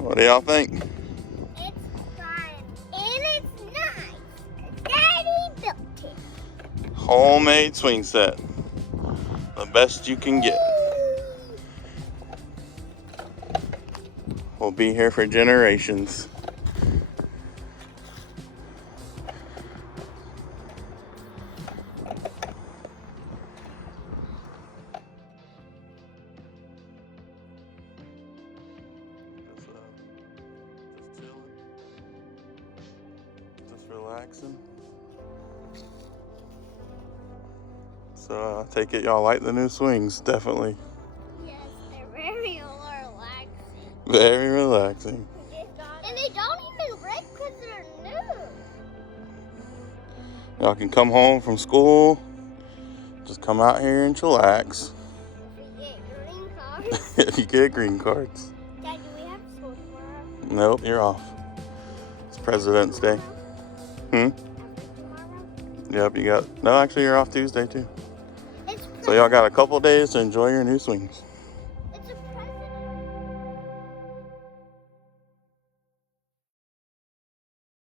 What do y'all think? It's fun. And it's nice. Daddy built it. Homemade swing set. The best you can get. Will be here for generations. Just chilling. Just relaxing. So I take it y'all like the new swings, definitely. Yes, they're very relaxing. Very relaxing. And they don't even break because they're new. Y'all can come home from school, just come out here and chillax. If we get green cards. If you get green cards. Dad, do we have school tomorrow? Nope, you're off. It's President's Day. Tomorrow? Yep, you got, no, actually you're off Tuesday too. It's So y'all got a couple days to enjoy your new swings.